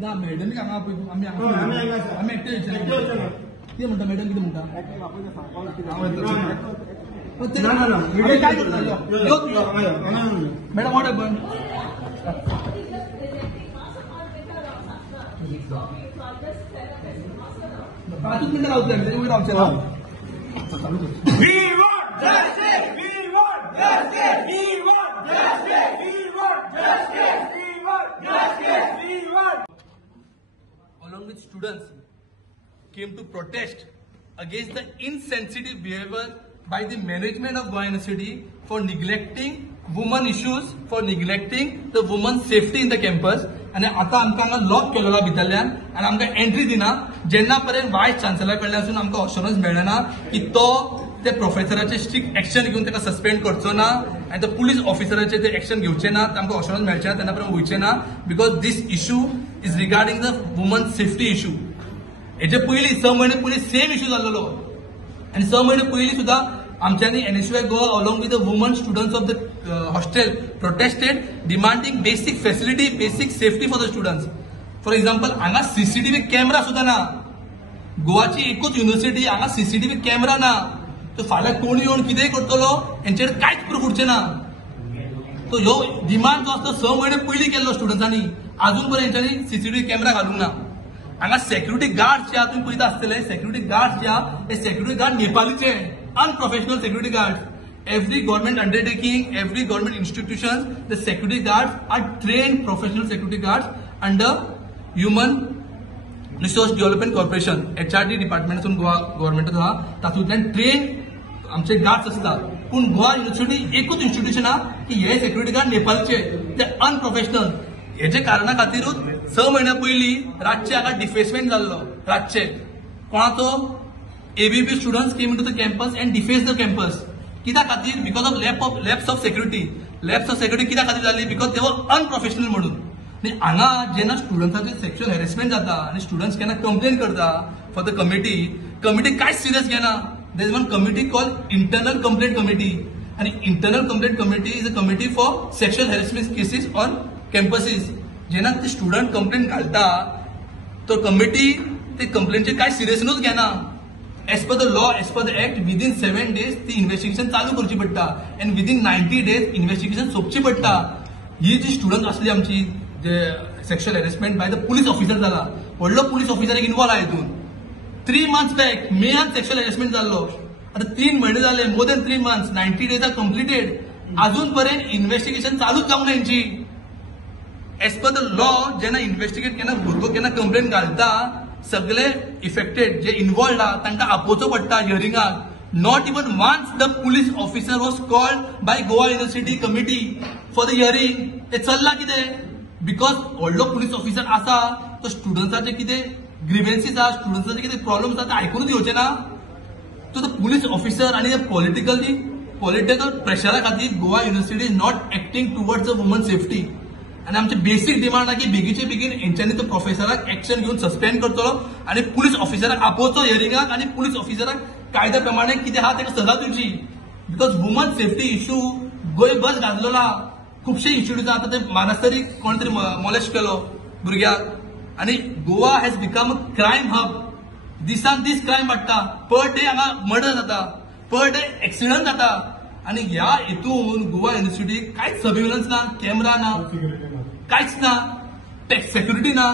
ना मॅडम हांगा आमी एकटे विचारले कितें म्हणटा मॅडम कितें म्हणटा काय करता मॅडम वॉट हॅपन पाचूच मिनटां रावतले रावचे along with students came to protest against the insensitive behavior by the management of Goa University for neglecting women issues, for neglecting the women's safety in the campus. And आता आमकां lock केलेला भितरल्यान आनी आमकां entry दिना जेन्ना पर्यंत voice chancellor कडल्यान आमकां अश्योरन्स मेळना की तो ते प्रोफेसराचे स्ट्रिक्ट एक्शन घेवन ताका सस्पेंड करचो ना आनी ते पुलीस ऑफिसराचे ते एक्शन घेवचे ना आमकां अश्योरन्स मेळचे ना तेन्ना पर्यंत वयचे ना because this issue is regarding the woman safety issue. हेचे पयलीं 6 म्हयने पयलीं सेम इशू जाल्लो आनी 6 म्हयने पयलीं सुद्दां आमच्यांनी NSY Goa along with the women students of the hostel protested demanding basic facility, basic safety for the students. For example, हांगा CCTV कॅमेरा सुद्दां ना. गोवाची एकूच युनिव्हर्सिटी हांगा CCTV कॅमेरा ना. तो फाल्यां कोण येवन कितेंय करतलो हेंचेर कांयच प्रूफ उरचें ना. तो ह्यो डिमांड जो आसा 6 म्हयने पयलीं केल्लो स्टुडंट्सांनी अजून पर्यंत हेंच्यांनी CCTV कॅमेरा घालूंक ना. हांगा सेक्युरिटी गार्ड जे तुमी पळयता आसतले सेक्युरिटी गार्ड जे हे सेक्युरिटी गार्ड नेपालीचे unprofessional security guards. Every government undertaking, every government institution, the security guards are trained professional security guards under Human Resource Development Corporation, HRD department from Goa government आहा तातूंतल्यान trained आमचे guards असतात. पूण Goa university एकूच institution आहा की हे security guard नेपाळचे ते unprofessional. हेचे कारणा खातीरूच 6 म्हयन्या पयलीं रातचे हांगा डिफेसमेंट जाल्लो रातचे कोणाचो ABP students came into the campus and defaced the campus. कित्या खातीर? Because of lapse of security. Lapse of security कित्या खातीर जाली? Because they were unprofessional म्हणून. आनी हांगा जेन्ना स्टुडंट्सांचे सेक्शुअल हॅरेसमेंट जाता आनी स्टुडंट्स केन्ना कंप्लेन करता फॉर द कमिटी कांयच सिरियस घेना. There is one committee called internal complaint committee आनी internal complaint committee is a committee for sexual harassment cases on campuses. जेन्ना ते स्टुडंट कंप्लेन घालता तो कमिटी ते कंप्लेनचेर कांय सिरियसनूच घेना. As per the law, as per the act, within 7 days the investigation चालू करची पडटा and within 90 days investigation सोपची पडटा. ही जी स्टुडंट असली आमची जे sexual harassment by the police officer जाला व्हडलो पुलीस ऑफिसर इन्वॉल्व आहा हितून. 3 months बॅक मेयान सेक्शुअल हॅरेसमेंट जाल्लो. आता 3 महिने झाले more than 3 months 90 days are completed. अजून पर्यंत इन्व्हेस्टिगेशन चालूच जावंक ना हेंची. एज पर द लॉ जेन्ना इन्व्हेस्टिगेट केन्ना भुरगो केन्ना कंप्लेन घालता सगळे इफेक्टेड जे इन्वॉल्व आहा तांकां आपोवचो पडटा हियरिंगाक. Not even once the police officer was called by Goa university committee for the hearing. ते चल्ला कितें? बिकॉज व्हडलो पुलीस ऑफिसर आसा तो स्टुडंट्साचे कितें ग्रीवेन्सीज आहा, स्टुडंट्सांचे कितें प्रॉब्लम्स आहा ते आयकूनच घेवचे ना. सो द पुलीस ऑफिसर आणि पॉलिटिकल प्रेशरा खातीर Goa university is not acting towards the woman safety. आणि आमचे बेसिक डिमांड आहे की बेगीचे बेगीन हेंच्यांनी तो प्रोफेसराक एक्शन घेऊन सस्पेंड करतलो आणि पुलीस ऑफिसराक आपोवचो हियरिंगाक आणि पुलीस ऑफिसराक कायद्या प्रमाणे कितें आहा ताका सजा दिवची. बिकॉज वुमन सेफ्टी इश्यू गोंयभर गाजलेला. खुबशे इन्स्टिट्यूट आता ते मानसरी कोण तरी मॉलेस्ट केलो भुरग्याक. आणि Goa has become a crime hub. दिसान दीस क्रायम वाडटा. पर डे हांगा मर्डर जाता, पर डे एक्सिडंट जाता. आणि ह्या हेतून गोवा युनिव्हर्सिटीक कांयच सर्व्हिलन्स ना, कॅमेरा ना, कांयच ना, सेक्युरिटी ना.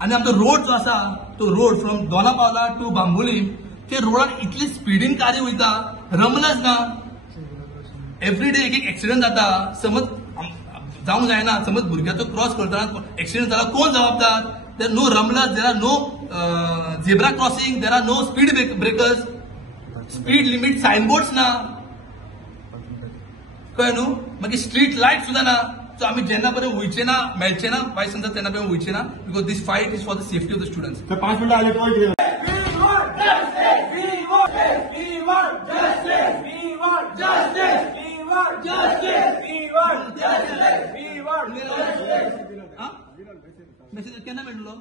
आणि आमचो रोड जो आसा तो road from Dona Paula to Bambolim ते रोडार इतली स्पिडीन कारी वयता, रमलच ना. एव्हरी डे एक एक्सिडंट जाता. समज जावंक जायना, समज भुरग्याचो क्रॉस करतना एक्सिडंट जाला, कोण जबाबदार? There no rumblers, there are no zebra crossing, there are no speed breakers, speed limit signboards ना, कळ्ळें न्हू. मागीर स्ट्रीट लायट सुद्धा ना. सो आम्ही जेन्ना पर्यंत वयचे ना, मेळचे ना बाय समजा तेन्ना पर्यंत वयचे ना. Because this fight is for the safety of the students. 5 मिनिटं आले तर मेसेज केन्ना मेळटलो?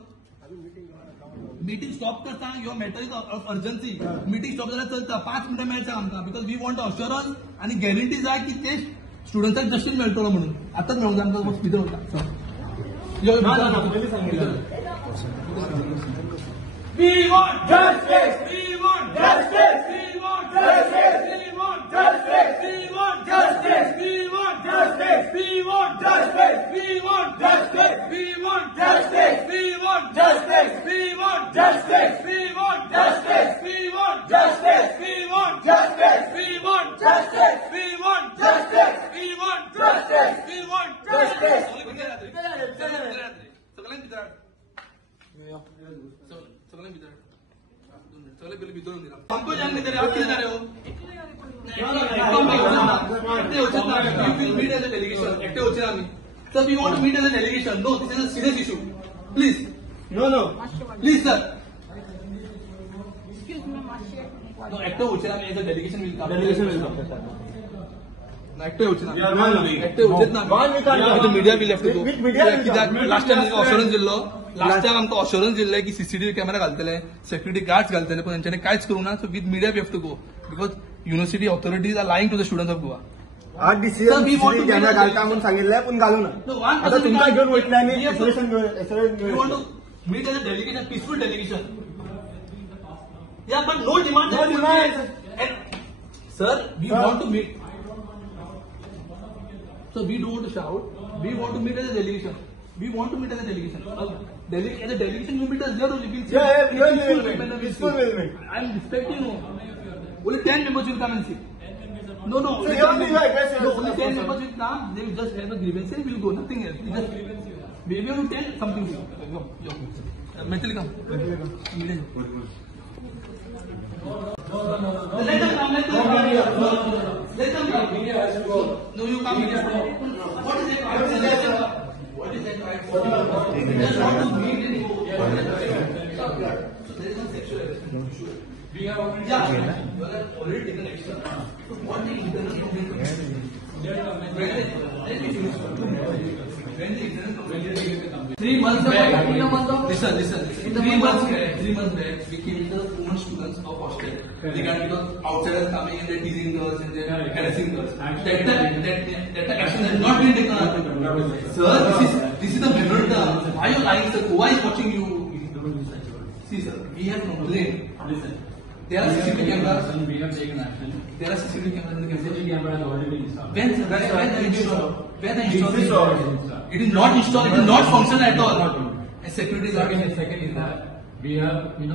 मीटिंग स्टॉप करता your matter of urgency. Meeting stop जाल्यार चलता, 5 मिनिटां मेळचा आमकां. बिकॉज वी वॉन्ट अश्युरन्स आनी गॅरंटी जाय की ते स्टुडंट्साक जस्टीस मेळटलो म्हणून. आताच मेळूंक जाय आमकां. भितर वता. We want justice! We want justice! We want justice! We want justice! We want justice! We want justice! We want justice! We want justice! We want justice! We want justice! We want justice! We want justice! We want justice! We want justice! We want justice! We want justice! We want justice! We want justice! हमको जानने दे रहे आप किधर आ रहे हो? meet as a delegation. Active होचे आम्ही. Sir, we want to meet as a delegation. No, this is a serious issue. Please. No. Please, sir. Excuse me, Marshal. No, active होचे आम्ही as a delegation will come. Delegation will come. Active होचे ना. No. Active होचेत ना. Why we can't? The media will have to go. Which media will कित्याक come? Last time assurance दिल्लो. Last time आमकां assurance दिल्ले की सीसीटीव्ही कॅमेरा घालतले, security guards घालतले, पण तेंच्यांनी कांयच करूंक ना. So with media we have to go because university authorities are lying to the students of Goa. आज डिसिजन कॅमेरा घालता म्हणून सांगितलंय पण घालू ना. आता तुमचा घेऊन वयतले आम्ही acceleration We want to meet as a delegation, peaceful delegation. Yeah, but no demand. No demand. And, sir, we want to meet. So we don't want to shout. We want to meet as a delegation. We want to meet as a delegation. As a delegation, you meet us there only. Peaceful will meet. I'm respecting you. Only 10 members will come and sit. No. So you want me to address your only 10 members will come. They will just have a grievance and we'll go. Nothing else. We just maybe only 10 something. Go. Mentally come. Let them come. Let them come. No, you come. What is that? What is that? They just want to meet and go. So there is no sexual harassment. We have already taken action. So what the internal complaint? When the internal complaint 3 months back, listen. 3 months back, we came to the women students of hostel. Regarding because outsiders coming and they're teasing girls and they're harassing girls. That action has not been taken. Sir, this is the memorandum. Why are you lying, sir? Who is watching you? See, sir, we have complained. Listen. There are CCTV cameras. We have taken action. There are CCTV cameras in the campus. CCTV camera has already been installed. When they installed? It is not installed. It is not functional at all. And security guard Second is that we have, the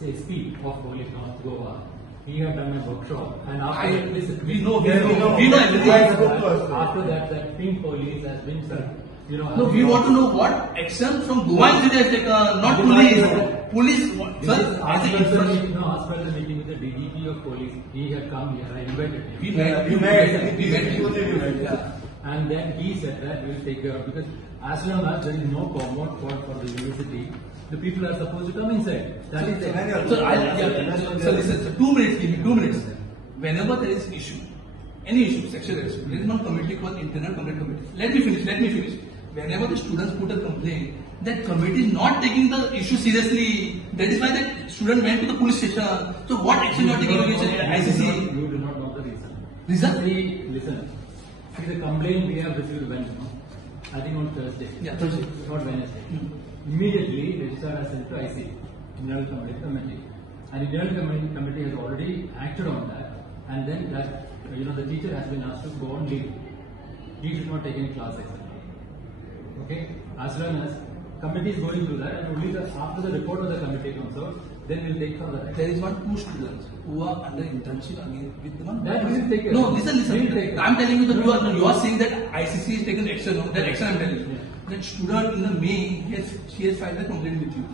CSP of Police North Goa. He had done a workshop, and after this, we know everything. After that pink police has been served. No, we want to know what action from Goa University has taken, not police. Police, sir, as per the meeting with the DGP of police, he had come here. I invited him. We met. And then he said that we will take care of, because as long as there is no common for the university, the people are supposed to come inside. That is it. So listen, 2 minutes, give me 2 minutes. Whenever there is issue, any issue, sexual harassment, there is one committee called internal complaint committee. Let me finish. Whenever the students put a complaint, that committee is not taking the issue seriously. That is why that student went to the police station. So what action you are taking against ICC? You do not know the reason. Reason? Listen. See, the complaint we have received when, I think on Thursday. Yeah, Thursday. Not Wednesday. Immediately, registrar has sent to IC, Internal Complaint Committee. And the Internal Complaint Committee has already acted on that. And then that, the teacher has been asked to go on leave. He should not take any class exam. Okay? As long as committee is going through that, and only after the report of the committee comes out, then we'll take further action. There is 2 students who are under internship again with the one. That we will take care. No, listen. I'm telling you that you are saying that ICC is taking action. No? That action I'm telling you. That student in the May, she has filed a complaint with you.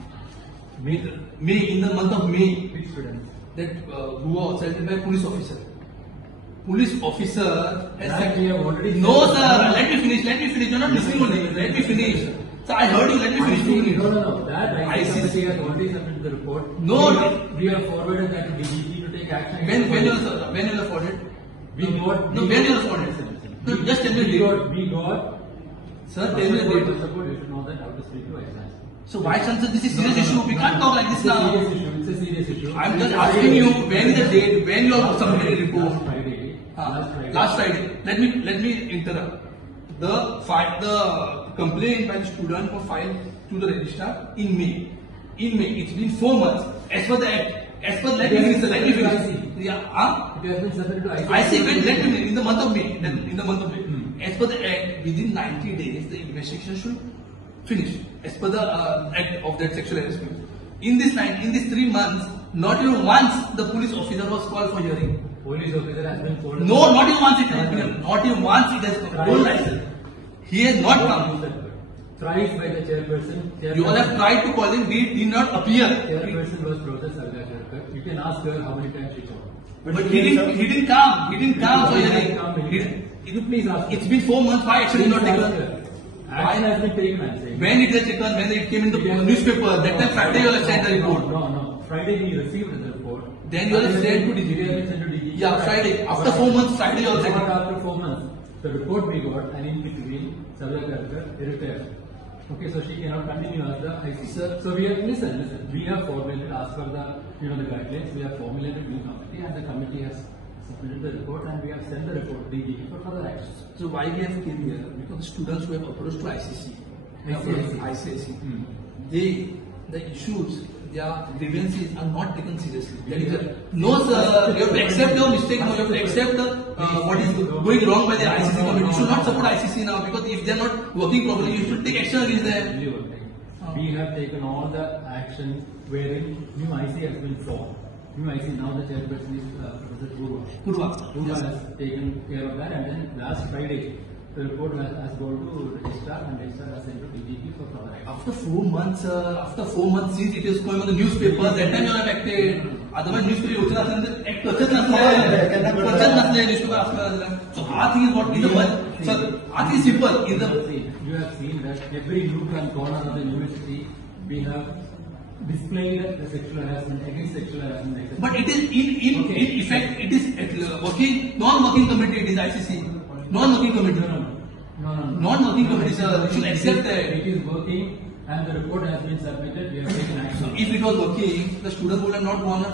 May, in the month of May. Which student? That who was assaulted by a police officer. Police officer has That we have already No, said. sir. Let me finish. You're not listening only. Let me finish. So I heard you. Let me finish. 2 minutes. No. That ICC has already submitted the report. No. We have forwarded that to DGP to take action. When you were afforded? We got. No, when you were afforded? No, just tell me the date. We got. Sir, tell me the date. First of all, you should know that how to speak to exams. So why, sir, this is serious issue. We can't talk like this now. It's a serious issue. I'm just asking you when is the date, when you have submitted a report. Last Friday. Last Friday. Let me interrupt. The complaint by the student was filed to the registrar in May. It's been 4 months. As per the act. Let me finish. Yeah. It has been submitted to IC. I say when let me in the month of May. As per the act, within 90 days the investigation should finish. As per the act of that sexual harassment. In these 3 months, not even once the police officer was called for hearing. Police officer has been told. No, not even once it has been. Not even once it has come. He has not come. Thrice by the chairperson. You all have tried to call him. He did not appear. Chairperson was Professor Salga Sharkar. You can ask her how many times she called. But he didn't come. He didn't come for hearing. You please ask. It's been 4 months. Why action is not taken? Action has been taken, I'm saying. When it was taken, when it came in the newspaper, that time Friday you all have sent the report. No. Friday we received the report. Then you all have sent to DGP. Yeah, Friday. After 4 months, Friday you all sent. After 4 months, the report we got, and in between, Salga Sharkar retired. Okay, so she cannot continue as the IC. Sir. So we have listen. We have formulated as per the the guidelines. We have formulated new committee, and the committee has submitted the report, and we have sent the report to DGP for further action. So why we have came here? Because the students who have approached to ICC, the issues, their grievances are not taken seriously. No, sir, you have to accept your mistake. No, you have to accept what is going wrong by the ICC committee. You should not support ICC now, because if they are not working properly, you should take action against them. We have taken all the action wherein new IC has been formed. New IC, now the chairperson is Professor Purva has taken care of that, and then last Friday the report has gone to registrar, and registrar has sent to DGP for further action. After 4 months since it is going on the newspaper, that time you have acted. Otherwise newspaper होता था, act करते नसले newspaper after. So our thing is what in the month. Sir, our thing is simple. You have seen that every nook and corner of the university we have displayed the sexual harassment, against sexual harassment, etc. But it is in effect, it is non-working committee. It is ICC non-working committee. No. Non-working committee, sir. You should accept that. It is working, and the report has been submitted. We have taken action. If it was working, the student would have not gone.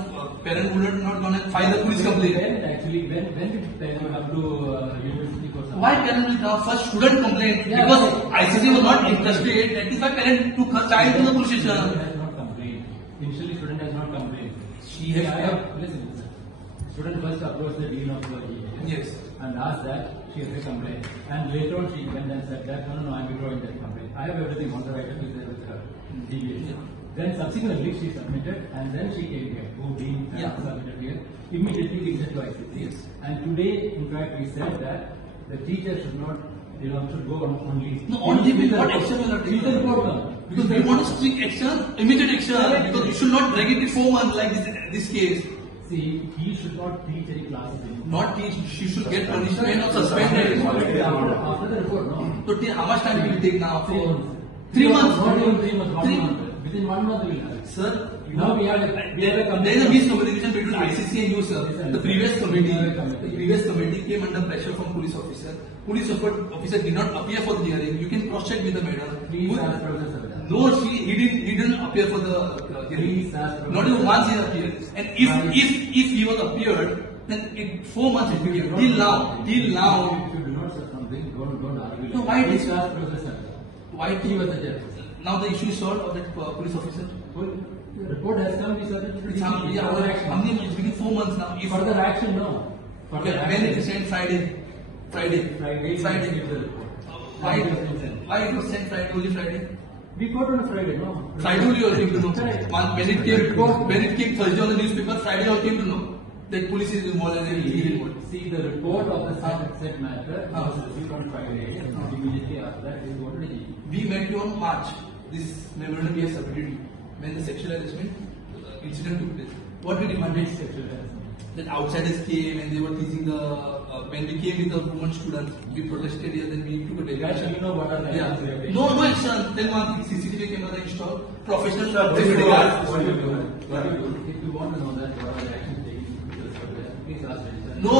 Parent would have not gone and filed a police complaint. Actually, when did parent have to university for some? Why parent will have first student complaint? Yeah, because ICC was not interested. That is why parent took her child to the police station. Student has not complained. Initially, student has not complained. Listen. Student first approached the dean of the Yes. and asked that she has a complaint. And later on, she went and said that no, I'm withdrawing that complaint. I have everything on the right is there with her. DBA. Then subsequently she submitted, and then she came here. Who dean submitted here. Immediately we sent to ICC. Yes. And today, in fact, we said that the teacher should not, should go on leave. No, on leave, what action will not take? Because we want to strict action, immediate action. Because you should not drag it 4 months like this case. See, he should not teach any classes anymore. Not teach, she should get punishment or suspended. After the report, no. So how much time will it take now? 3 months. 3 months? Not even 3 months, 1 Three- month. Within 1 month we will have it. Sir, Now we have a there is a miscommunication between ICC and you, sir. The previous committee came under pressure from police officer. Police officer did not appear for the hearing. You can cross-check with the madam. Please ask Professor Savita. No, he didn't appear for the hearing. Please ask Professor. Not even once he appeared. And if he was appeared, then 4 months it became. Till now. If you do not say something, don't argue. No, why Please did- ask Professor Savita. Why He was the judge. now the issue is solved of that police officer? Well, the report has come, we submit to the How DCP. Further action. many? It's been 4 months now. If Further action, no. Further when action. it is sent Friday. Friday. Friday. We give the report. Why Friday was sent. why it was sent Friday, only Friday? We got on a Friday, no? Friday only you all came to know. Correct. When it came Thursday on the newspaper, Friday all came to know that police is involved and everything is involved. See, the report of the said matter was received on Friday, and immediately after that, we go to the GP. We met you on March. This memorandum we have submitted you when the sexual harassment incident took place. What we demanded Sexual harassment. that outsiders came and they were teasing the when we came with the women students, we protested here, then we took a Guys, delegation. you know what are the Yeah. actions we have taken? No action. Tell one thing. CCTV camera installed. Professional What security you guards. do? If you want to know that, what are the actions taken, please ask me. No.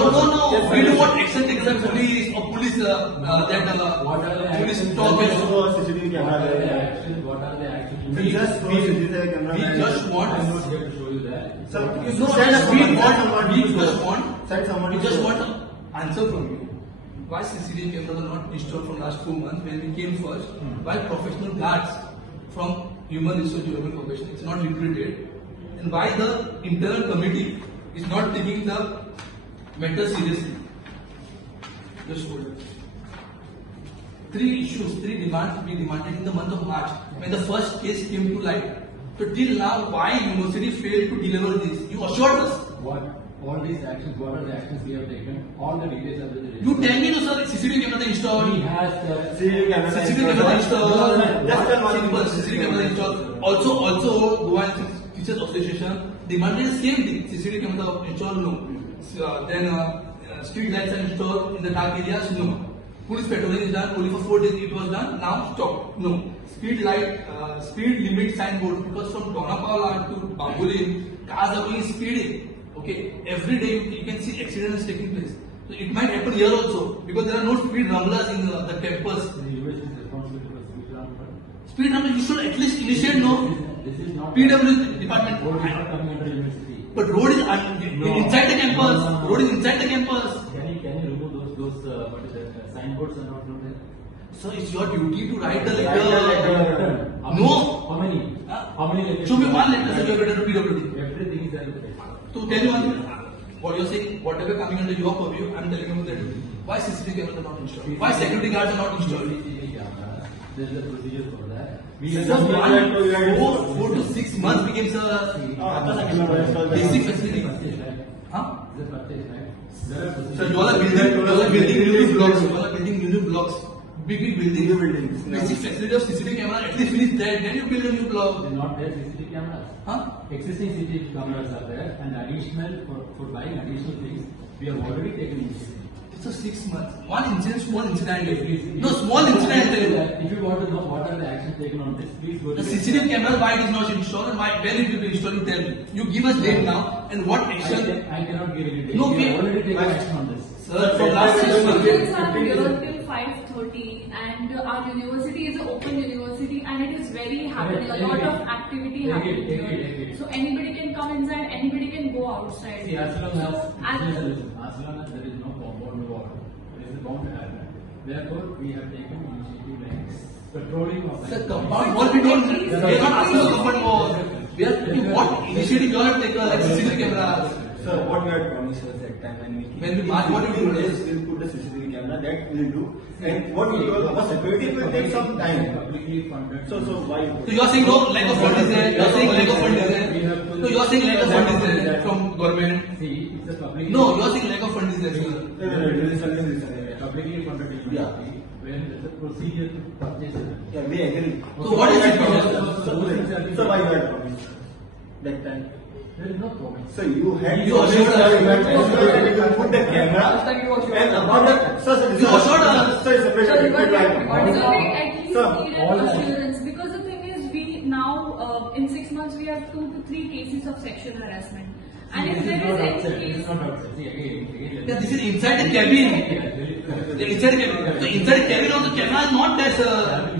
We know what action taken by police or police What are the police actions? talk. CCTV camera there. What are the actions? We Just we- CCTV camera we there. just want. I'm not here to show you that. Sir, No, send we someone, want. send someone We to just show. want. Send someone We to just show. want an answer from you. Why CCTV cameras are not installed from last 4 months when we came first? Why professional guards from human resource development profession is not recruited? And why the internal committee is not taking the matter seriously? Just hold it. 3 issues, 3 demands we demanded in the month of March when the first case came to light. So till now, why university failed to deliver this? You assured us. What all these actions, what are the actions we have taken? All the details are there. You tell me, no, sir, CCTV camera installed. He has the CCTV camera CCTV camera installed. Just tell one Simple, thing. CCTV camera installed. Also, Goa Teachers Association demanded the same thing. CCTV camera installed, no. Then street lights are installed in the dark areas, no. Police patrolling is done. Only for 4 days it was done. Now stop. No. Speed limit signboard. Because from Donapala to Bambulin, cars are going speeding. Okay. Every day you can see accidents taking place. So it might happen here also because there are no speed rumblers in the campus. the university is responsible for speech transfer. Speed rumble, you should at least initiate, no? This is not PW department. Road is not coming under university. But road is inside the campus. No. Road is inside the campus. Can you remove those what is that, signboards are not there? So it's your duty to write the Write the letter. letter. No. How many? Huh? How many letters? Show me one letter that you have written to PWD. Everything is there. To tell you one thing, what you're saying, whatever coming under your purview, I'm telling you that. Why CCTV cameras are not installed? Why security guards are not installed? CCTV camera. There's a procedure for that. We Sir, just we want- are- 4 to 6 months became आता सांगितलं मला install basic करा. facility. Huh? The purchase, right? There are So you all are building new blocks. You all are building new blocks. Big buildings. New buildings. Basic facility of CCTV camera at least finish that. Then you build a new block. They're not there CCTV cameras. Huh? Existing CCTV cameras are there, and additional for buying additional things, we have already taken initiative. It's a 6 months. One incident, small incident. No, small incident. If you want to know what are the actions taken on this, please go to The CCTV camera, why it is not installed and why, when it will be installed, you tell me. You give us date now and what action. I cannot give any date. No, we we- have already taken action on this. Sir, from last 6 months. Students are here till 5:30 and our university is an open university and it is very happening. A lot of activity happening here. So anybody can come inside, anybody can go outside. See, as long as, And listen, as long as there is no compound wall, there is a bound to happen. Therefore, we have taken initiative like patrolling of Sir, compound wall we don't. We are not asking for compound wall. We are what initiative you have taken like CCTV cameras. Sir, what we had promised us that time When we march, what we do is we'll put the CCTV camera, that we'll do. And what we do, our security will take some time. publicly funded. So why? So you are saying no lack of fund is there. You are saying lack of fund is there. So you are saying lack of fund is there from government. See, it's a publicly. No, you are saying lack of fund is there. Sir. Listen. Publicly funded university where there's a procedure to purchase it. Yeah, we agree. So what is it? So why you had promised? that time? There is no problem. So you had You assured us. you had put the camera and about that. Sir, You assured us. Sir, it's a So pressure. they at least Sir, needed all that- assurance, because the thing is, we now in 6 months we have 2 to 3 cases of sexual harassment, and if This there is not is outside. any This is case, not outside. See, again. Yeah, this is inside the cabin. The inside cabin. The inside cabin of the camera is not there, sir.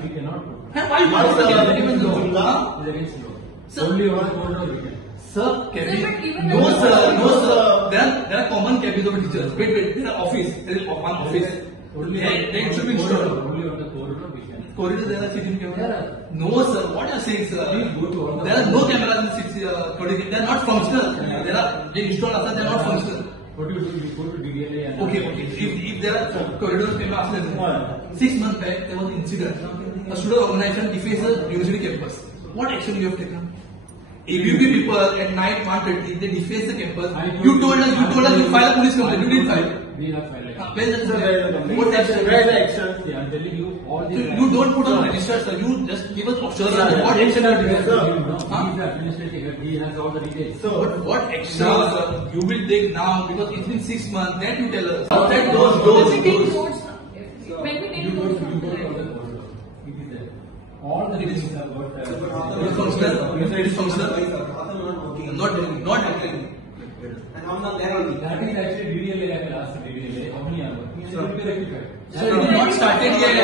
We cannot do. And why you want the camera? Even though, It's huh? against law. Sir. Only on corridor we can. Sir, cabin. Sir, but even No, when- sir. No, sir. There are common cabins of teachers. Wait. There are office. There is one office. Only They should be installed. Only on the corridor we can. Corridor, there are CCTV cameras. There are. No, sir. What are you saying, sir? Please go to all the- There are no cameras in 6 They are not functional. They installed us. They are not functional. What do you do? You go to DDLA and... Okay. If there are corridors cameras, 6 months back there was an incident. A student organization defaced the university campus. What action you have taken? ABP people at night 1:30 they defaced the campus. You told us you file a police complaint. You didn't file. We have filed. Where is Sir, the where is the complaint? what action? Where is the action? See, I'm telling you all So these... you don't put on register, sir. You just give us assurance. Sir, What action you have He taken? is Huh? the administrative head. He has all the details. So What action you will take now? Because it's been 6 months. That you tell us. That those. when we take notes, when we take You go notes to from the the corridor. It is there. All the details have got... It is functional. It is functional. Not acting. That is actually DDLA. I will ask the DDLA. How many are working? It will be rectified. So it is not started yet.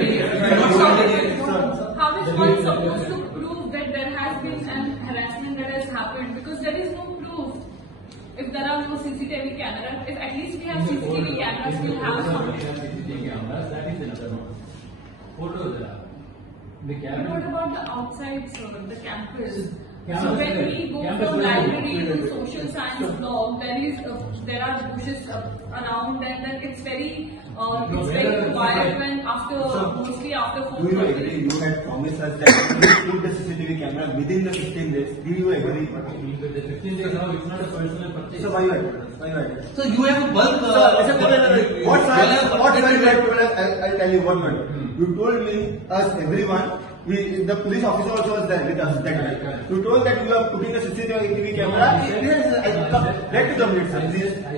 It is not started yet. how is one supposed to prove that there has been an harassment that has happened, because there is no proof. If there are no CCTV cameras, if at least we have CCTV cameras, we'll have some. CCTV cameras. That is another one. Photos there are. The But camera... what about the outside, sir, the campus? Campus So when is we go campus from is library there. to social science block, there are bushes around, and then it's very quiet when mostly after do you 4:30. agree? You had promised us that you will put the CCTV camera within the 15 days. Do you agree? The 15 days now, it's not a personal purchase. So why you had told us? Why you had told us? So you have a bulk. What sir you had told us? I'll tell you one minute. You told me, us everyone, the police officer also was there with us that day. You told that you are putting the CCTV camera. Let me complete, sir.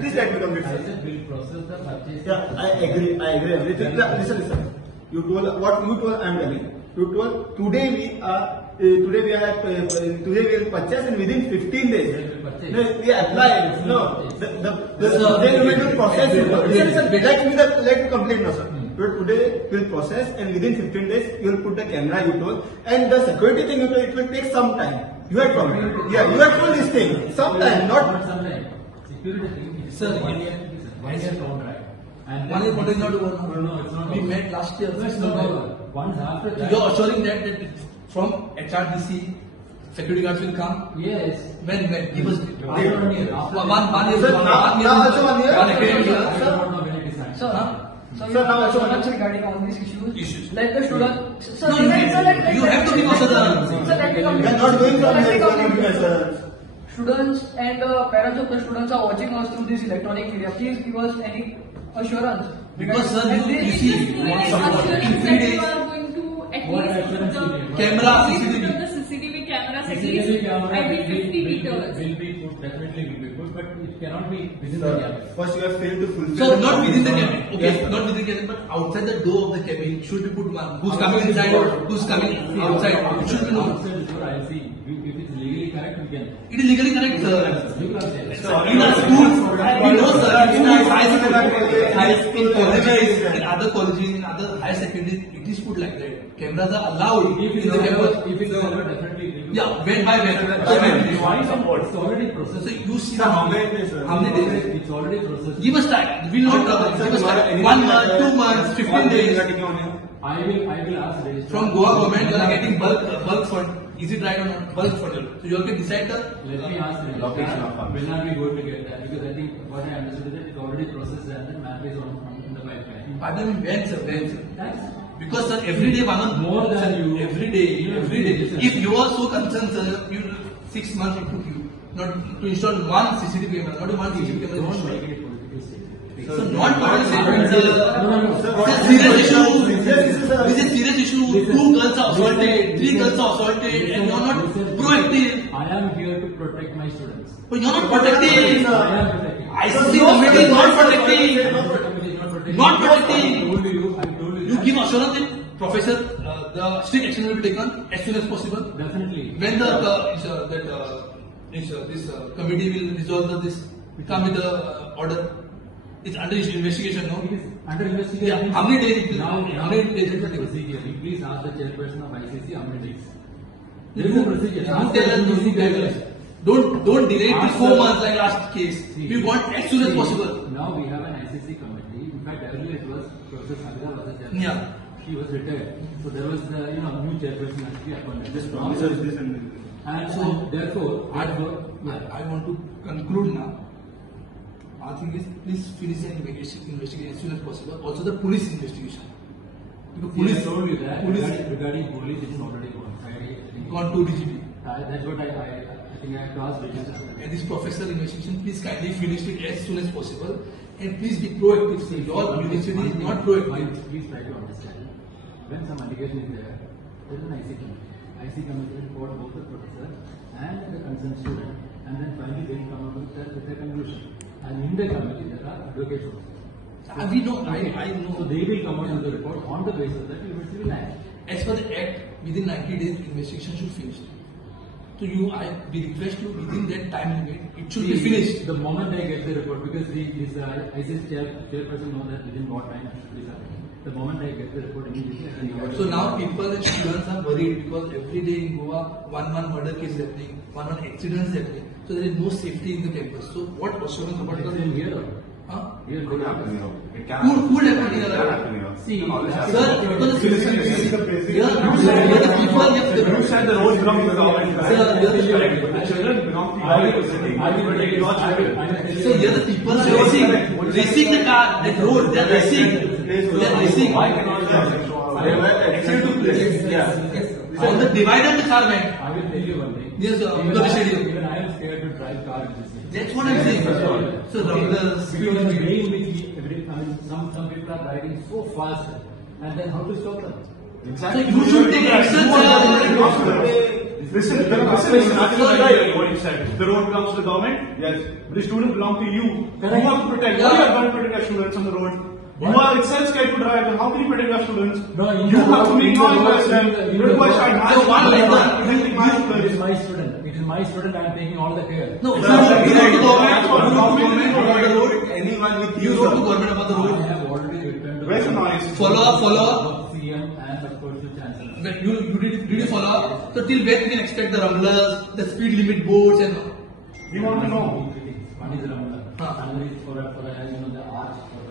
Please let me complete, I sir. said we'll process the purchase. Yeah, I agree everything. Listen. You told what you told. I'm telling. You told today we will purchase and within 15 days. No, we apply. No, they will do process. Listen, let me complete now, sir. Today we'll process and within 15 days you will put the camera. You told, and the security thing you told it will take some time. You had promised. Yeah, you had told this thing. Sometime, not. sometime. Security thing. Sir, 1 year. 1 year contract. And 1 year contract is not over. No, it's not We over. met last year. No, it's not over. Once after that. You're assuring that from HRDC, security guards will come. Yes. When? Give us After 1 year. After one year. Sir, now also 1 year? One academic year. I don't know when it is signed. Sir, Huh? so Sir, now also regarding all these issues. Issues. Let the student. Sir, No, you have to give us Sir, let me We are complete. not going from Let me here. complete. Sir. Students and parents of the students are watching us through this electronic media. Please give us any assurance. Because, sir, And you this- see, Just want give some assurance in 3 that days. you are going to at What least put assurance the you give? Camera, at least CCTV. put the CCTV cameras at CCTV least camera every will be 50 meters. put, definitely will be put, but it cannot be within the Sir, cabin. first you have failed to fulfill. So not within the cabin. Okay, Yes, sir. not within the cabin, but outside the door of the cabin should be put one. Who's coming inside? Who's coming outside? It should be known. Outside the door, I'll see. If it's legally correct, we can. It is legally correct, sir. You can say. In our schools, we know, sir, in schools, high school, in colleges, in other colleges, in other higher secondaries, it is put like that. Cameras are allowed If in it's the campus. ever, definitely. it will be. Yeah, when by when. So when? It's already processed. So you see, Sir, how many days, sir? how many days? It's already processed. Give us time. We'll not trouble. Give us time. 1 month, 2 months, 15 days. I will ask registrar. From Goa government, you are getting bulk fund. Is it right or not? Bulk fund. So you have to decide the. Let me ask the Location of funds. When are we going to get that? Because I think what I understood is that it's already processed and the map is on in the pipeline. Pardon me, when, sir? When, sir? That's Because, sir, every day, one More than sir, you. Every day. If you are so concerned, sir, 6 months it took you not to install one CCTV camera, not one CCTV camera. don't installed. make it political statement. So not participate, sir. This is a serious issue. This is a serious issue. 2 girls are assaulted, 3 girls are assaulted, and you are not proactive. I am here to protect my students. But you are not protecting. I am protecting. ICC committee is not protecting. Not protecting. I told you. You give assurance that Professor, the strict action will be taken as soon as possible. Definitely. When this committee will resolve this, come with the order. It's under investigation, no? It is under investigation. Yeah. How many days it will? Now, How many days it will take? procedure. You please ask the chairperson of ICC how many days. There is a procedure. You Ask tell us, the you tell us. Don't delay it Ask to 4 the- months like last case. We want as soon as possible. Now we have an ICC committee. In fact, earlier it was Professor Sabita was the chairperson. Yeah. She was retired. So there was the new chairperson has to be appointed. This promise is this and And so So, therefore, I want to conclude now. I think is please finish the investigation as soon as possible. Also the police investigation. Because police police told you that police regarding police, it's already gone. gone to DGP. That's what I think I have to ask Richard. And this professor investigation, please kindly finish it as soon as possible. And please be proactive. See, your university is not proactive. Please try to understand. When some allegation is there is an IC committee. IC committee will report both the professor and the concerned student, and then finally they will come up with a conclusion. And in the committee there are advocates also. We know, I So know. they will come out with the report on the basis that university will act. As per the act, within 90 days, investigation should finish. So we request you within that time limit, it should be finished. The moment I get the report, because this ICC chairperson knows that within what time it should be happening. The moment I get the report immediately, I can go. So now people and students are worried because every day in Goa, one murder case is happening, one accident is happening. So there is no safety in the campus. So what assurance about It's the in here. Huh? Here, could happen, you know. It can Who happen. happened It can here? happen, you know. See, Sir, because Listen, this is the basic- here the people, You said the roads belong to the government. Sir, The children belong to the university. I will take it. So here the people are racing the car, that road, they are racing. They are racing. Why cannot they were actually two places. Yeah. On the divider the car went. I will tell you one thing. Yes, Even because I- stadium. Even I am scared to drive car in this city. That's what I'm saying. So Because rumblers, the way in which some people are driving so fast, and then how to stop them? So you should take action, sir. Listen, what you said. The road belongs to the government. Yes. The student belongs to you. You have to protect. Why are you going to protect our students on the road? You are itself scared to drive. How can you protect our students? No, you have to make noise by yourself. You request So one letter. It is my student. It is my student. I am taking all the care. No, you wrote to government about the road. Anyone with You wrote to government about the I road. have already written. Where's the noise? Follow up. Of CM and of course the chancellor. But did you follow up? So till when we can expect the rumblers, the speed limit boards and You want to know? One is Ramla. Ah. Another is for the arch for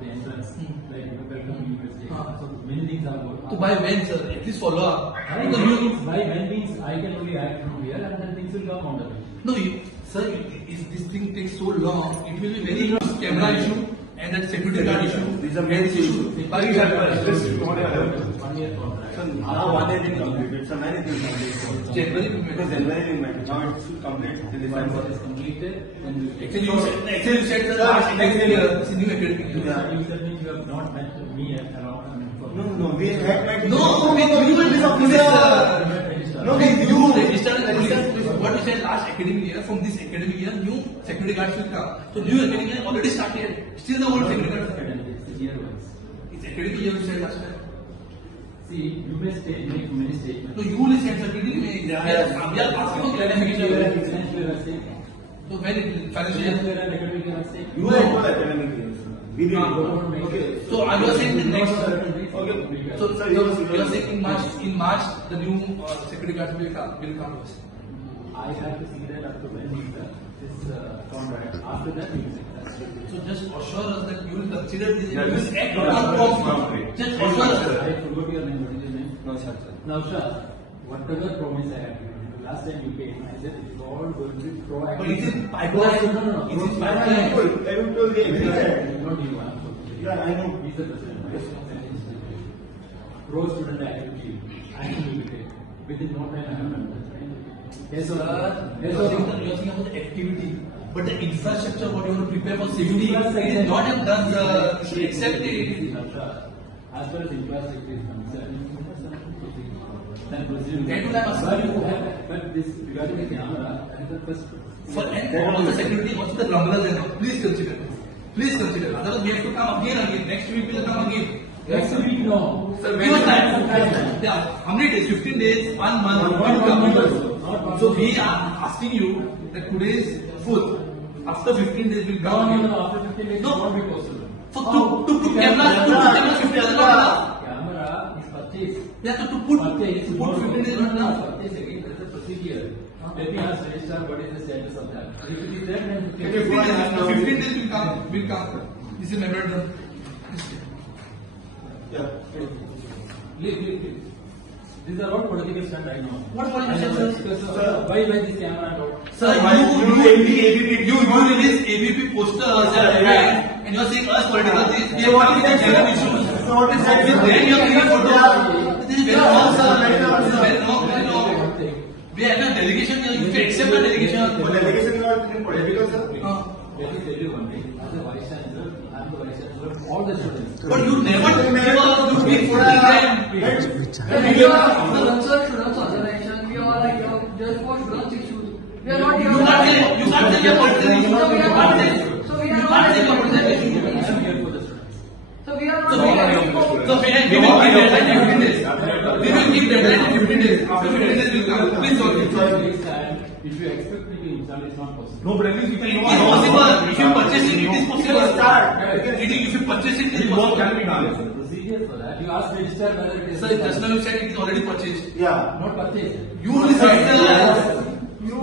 the entrance. Like welcome university. So many things are going. so by when, sir? At least follow up. Because you, By when means I can only act from here and then things will come on the way. no, sir, if this thing takes so long, it will be very huge camera issue and that security guard issue. These are health main issue. issues. But Please help us. Just one year. 1 year contract. So now one year is completed. So many things completed. January, Because January we met. Now it's complete. Till Once December. it is completed, then we actually you said the last academic year, it's a new academic year. Yeah. You said means you have not met me around. No, we had met. No, with you and this officer. No, With with you you. registered as police. What you said last academic year, from this academic year, new security guards will come. So new academic year already started. Still the old security guards. It's year wise. It's academic year you said last time. See, you may make many statements. So you only said academic year. We are asking for clarification. Financial year at stake. So when it financial Financial year. year and academic year at stake. You were at academic years. We did. Okay. So are you saying the next? Okay. So you are saying in March the new security guards will come to us. I have to see that up to when this contract. After that, we will take that. So just assure us that you will consider this. Yeah, You just- will act no, on no, promptly. no, Just no, assure no, us. sir. I forgot your name. What is your name? No, sir. Now, Shah, whatever promise I have given you, last time you came, I said it's all going to be proactive. But is it pipeline? No. Is it I pipeline? told you everything. Not you, I'm sorry. Yeah, I know. He's the president. Pro student activity will be taken. Within no time, I have done that. Yes, Sir, you're talking about the activity, but the infrastructure, what you want to prepare for safety, is not have done except it. As far as infrastructure is concerned, then but this regarding the camera, and the first For all the security, what's the longer please consider. Please consider. Otherwise, we have to come again. Next week we'll come again. next week, no. Sir, give us time. Yeah. How many days? 15 days, 1 month. So we are asking you that today is 4th. After 15 days we'll come. No, after 15 days, No. it won't be possible. So to put cameras, 15 days not Camera is purchased. Yeah, to put Purchase, 15 days not enough. Purchase again, that's a procedure. Let me ask registrar what is the status of that. If it is there, then 15 days will come. This is memorandum. Yeah. Leave. These are all political stunt right now. What political stunt, Sir, why this camera and all? Sir, you release ABP posters and you are saying us political things. They want to general issues. So what is that? Then you are taking photos. This is very wrong, sir. This is very wrong. We have a delegation. You can accept a delegation. But delegation is not in political, sir. Let me tell you one thing. As a vice chancellor, I am the vice chancellor of all the students. But you never give a big photo to them. We are concerned students organization. We are like just for students issues. We are not here. You can't say your political issue. So we You are can't not. say. So we You are can't say your not. political issue. I am here for the students. So we are So not. we will give deadline in 15 days. We will give deadline in 15 days. After 15 days we will come. Please solve it. This time, if you expect me to install, it's not possible. No, but at least we It can is possible. If you purchase it, it is possible. start. If you purchase it, it is What possible. can be done? Procedure for that. You ask registrar whether it is. Sir, just now you said it is already purchased. Yeah. Not purchased. You only said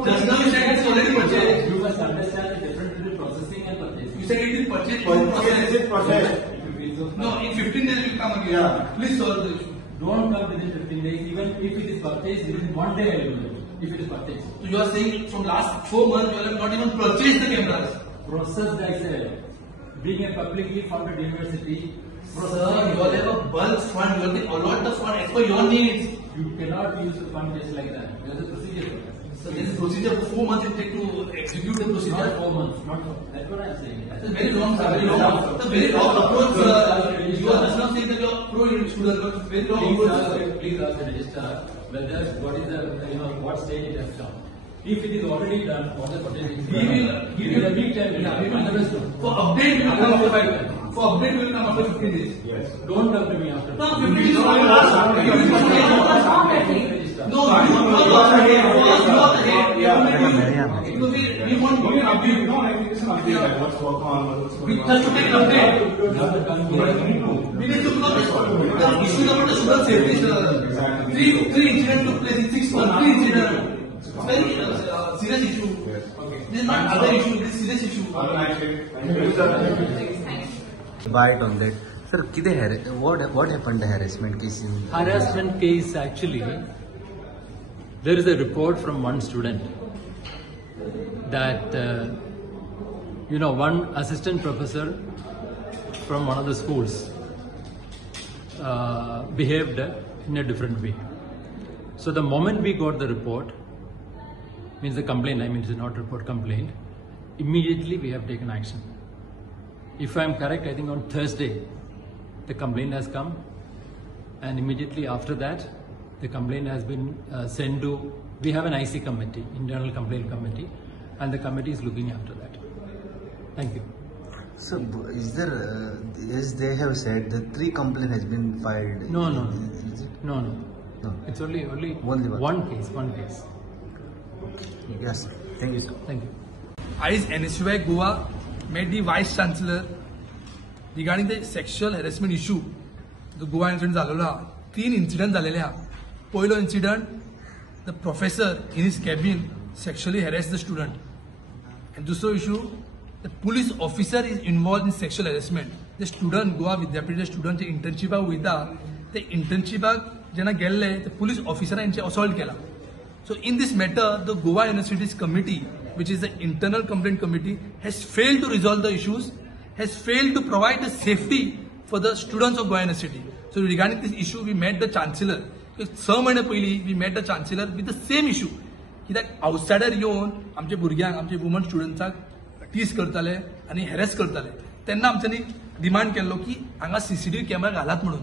just now you said it is already purchased. You must understand the difference between processing and purchasing. You said it is purchased. It is Purchase is processed. process. If you feel so No, in 15 days we will come again. Yeah. Please solve the issue. don't come within 15 days, even if it is purchased, within 1 day I will do it. If it is purchased. So you are saying from last 4 months you have not even purchased the cameras. Processed, I said. Being a publicly funded university, Sir, you all have a bulk fund. You have allot the fund as per your needs. you cannot use the fund just like that. There is a procedure for that. So there is a procedure for 4 months it take to execute the Not procedure. 4 months, not 4. That's what I am saying. That's a very wrong, sir. Very wrong. It's a very wrong approach, sir. You are just not saying that you are pro students, but it's very wrong approach, sir. Please ask the registrar whether what is the, what stage it has come. If it is already done, what the potential is. We will give you a week time. we will understand. For update, we will come after 5 days. For update, we will come after 15 days. Don't come to me after. No, 15 days is not enough. No, you are the head. You are the head. Because we want to update. No, I think it's an update. What's work on, what's We going have on. to take an update. We need to know the issue about the student safety, sir. Three incidents took place in 6 months. 3 incidents. It's very serious issue. This is not other issue. This is serious issue. Bite on that. Sir, what happened the harassment case? Harassment case, actually, there is a report from one student that, one assistant professor from one of the schools behaved in a different way. So the moment we got the report, means the complaint, it's not report, complaint, immediately we have taken action. If I am correct, I think on Thursday, the complaint has come, and immediately after that, the complaint has been sent to, we have an IC committee, internal complaint committee, and the committee is looking after that. Thank you. So, is there, as they have said, the 3 complaint has been filed? No. Is it? No. No. It's only Only one case. Yes, sir. Thank you, sir. Thank you. As NSUI Goa met the Vice Chancellor regarding the sexual harassment issue. The Goa incident झालेला 3 incidents झालेले हा. पहिलो incident, the professor in his cabin sexually harassed the student. And दुसरो issue, the police officer is involved in sexual harassment. The student Goa Vidyapith student internship वयता ते internship जेन्ना गेल्ले the police officer यांचे assault केला. So in this matter, the Goa University's committee, which is the internal complaint committee, has failed to resolve the issues, has failed to provide the safety for the students of Goa University. So regarding this issue, we met the chancellor. 6 months earlier, we met the chancellor with the same issue. कित्याक outsider येवन आमचे भुरग्यांक आमचे woman स्टुडंट्सांक tease करताले आनी harass करताले तेन्ना आमच्यांनी डिमांड केल्लो की हांगा सीसीटीव्ही कॅमेरा घालात म्हणून.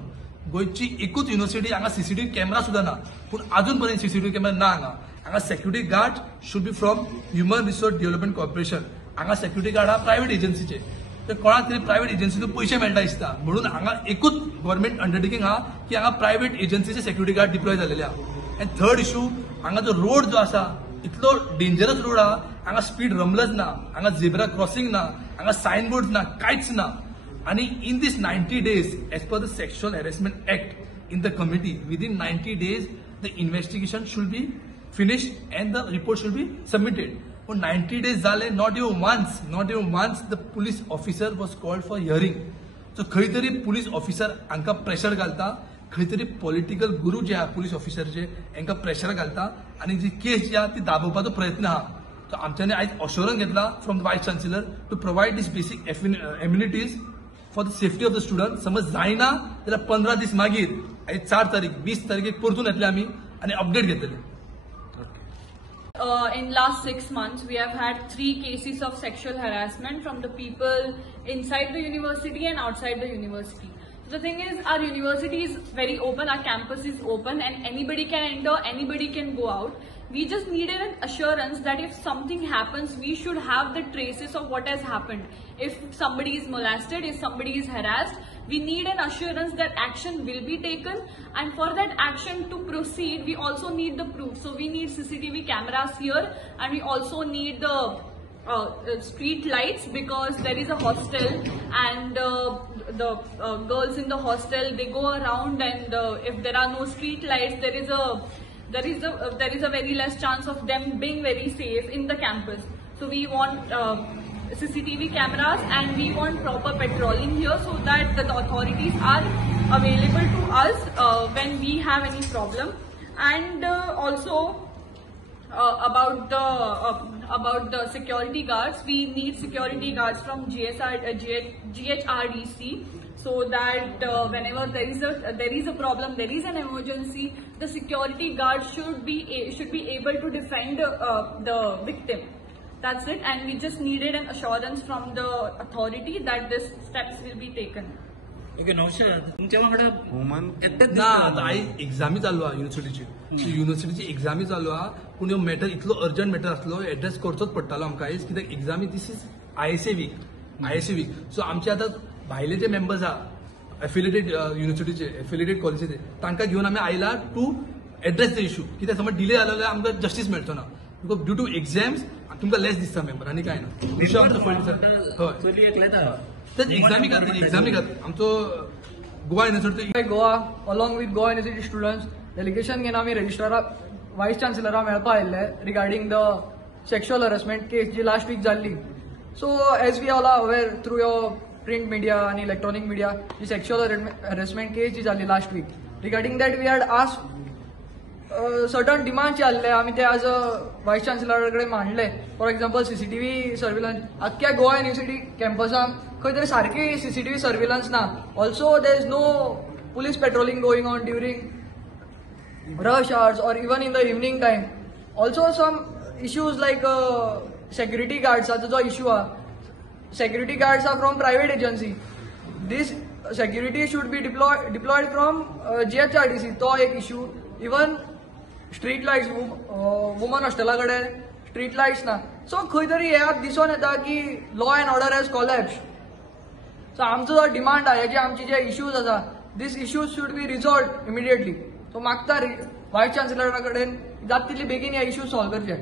गोंयची एकूच युनिव्हर्सिटी हांगा सीसीटीव्ही कॅमेरा सुद्धा ना, पूण अजून पर्यंत सीसीटीव्ही कॅमेरा ना हांगा security guard should be from human resource development corporation. हांगा सेक्युरिटी गार्ड हा प्रायव्हेट एजन्सीचे, तर कोणाक तरी प्रायव्हेट एजन्सीतून पयशे मेळटा दिसता, म्हणून हांगा एकूच गव्हर्नमेंट अंडरटेकिंग हा की हांगा प्रायव्हेट एजन्सीचे सेक्युरिटी गार्ड डिप्लॉय झालेले आहा. अँड थर्ड इशू, हांगा जो रोड जो आसा इतलो डेंजरस रोड आहा, हांगा स्पीड रंबलच ना, हांगा झेब्रा क्रॉसिंग ना, हांगा सायन बोर्ड ना, कांयच ना. आणि in this 90 days, as per the Sexual Harassment Act in the committee, within 90 days, the investigation should be finished and the report should be submitted. But 90 days zale, not even once the police officer was called for hearing. So खंय तरी police officer हांका pressure घालता, खंय तरी political guru जे आहा police officer जे हांका pressure घालता आणि जी केस जी आहा ती दाबोवपाचो प्रयत्न आहा. So आमच्यानी आयज assurance घेतला from the Vice Chancellor to provide these basic amenities for the safety of the student. समज जायना जाल्यार 15 दीस मागीर 4 तारीख 20 तारखेक परतून येतले आमी आणि अपडेट घेतले. In last 6 months, we have had 3 cases of sexual harassment from the people inside the university and outside the university. So the thing is, our university is very open, our campus is open, and anybody can enter, anybody can go out. We just needed an assurance that if something happens, we should have the traces of what has happened. If somebody is molested, if somebody is harassed, we need an assurance that action will be taken, and for that action to proceed, we also need the proof. So we need CCTV cameras here, and we also need the street lights, because there is a hostel and the girls in the hostel, they go around, and if there are no street lights, there is a very less chance of them being very safe in the campus. So we want CCTV cameras, and we want proper patrolling here so that the authorities are available to us when we have any problem. And also about the security guards, we need security guards from GHRDC, so that whenever there is a problem, there is an emergency, the security guard should be able to defend the victim. That's it, and we just needed an assurance from the authority that this steps will be taken. Okay Naushad तुमच्या वांगडा woman ना आता आयज एक्झामी चालू आहा युनिव्हर्सिटीची एक्झामी चालू आहा, पूण ह्यो मॅटर इतलो अर्जंट मॅटर आसलो, एड्रेस करचोच पडटालो आमकां आयज, कित्याक एक्झामी दीस इज ISA वीक. सो आमचे आतां भायले जे मेंबर्स आहा एफिलिएटेड युनिव्हर्सिटीचे एफिलिएटेड कॉलेजीचे, तांकां घेवन आमी आयला टू एड्रेस द इशू. कित्याक समज डिले जालो जाल्यार आमकां जस्टीस मेळचो ना, बिकॉज ड्यू टू एक्झाम्स तुमकां लेस दिसता मेंबर, आनी काय ना. इशू आमचो हय तेच एक्झामी खातीर आमचो Goa university Goa along with Goa university students delegation घेवन आमी रजिस्ट्राराक वायस चान्सलरा मेळपा आयिल्ले regarding the sexual harassment case जी लास्ट वीक जाल्ली. So as we all are aware through your print media आनी इलेक्ट्रॉनिक मिडिया जी सेक्शुअल हॅरेसमेंट केस जी जाल्ली last week, regarding that we had asked certain demands जे आसले आमी ते आज वायस चान्सलरा कडेन मांडले. फॉर एक्झाम्पल CCTV सर्विलन्स आख्ख्या गोवा युनिव्हर्सिटी कॅम्पसांत खंय तरी सारकी CCTV सर्विलन्स ना. Also there is no police patrolling going on during rush hours or even in the evening time. Also some issues like security guards जो issue are. Security guards are from private agency. This security should be deployed from GHRDC. तो एक issue. Even street lights, women hostela kade street lights ना. So खंय तरी ह्यात दिसून येता की law and order has collapsed. So आमचो जो डिमांड आहे जे आमचे जे इश्यूज आसा, these issues should be resolved immediately. तो मागता वायस चान्सलरा कडेन जाता तितले बेगीन हे इश्यू सॉल्व करचे.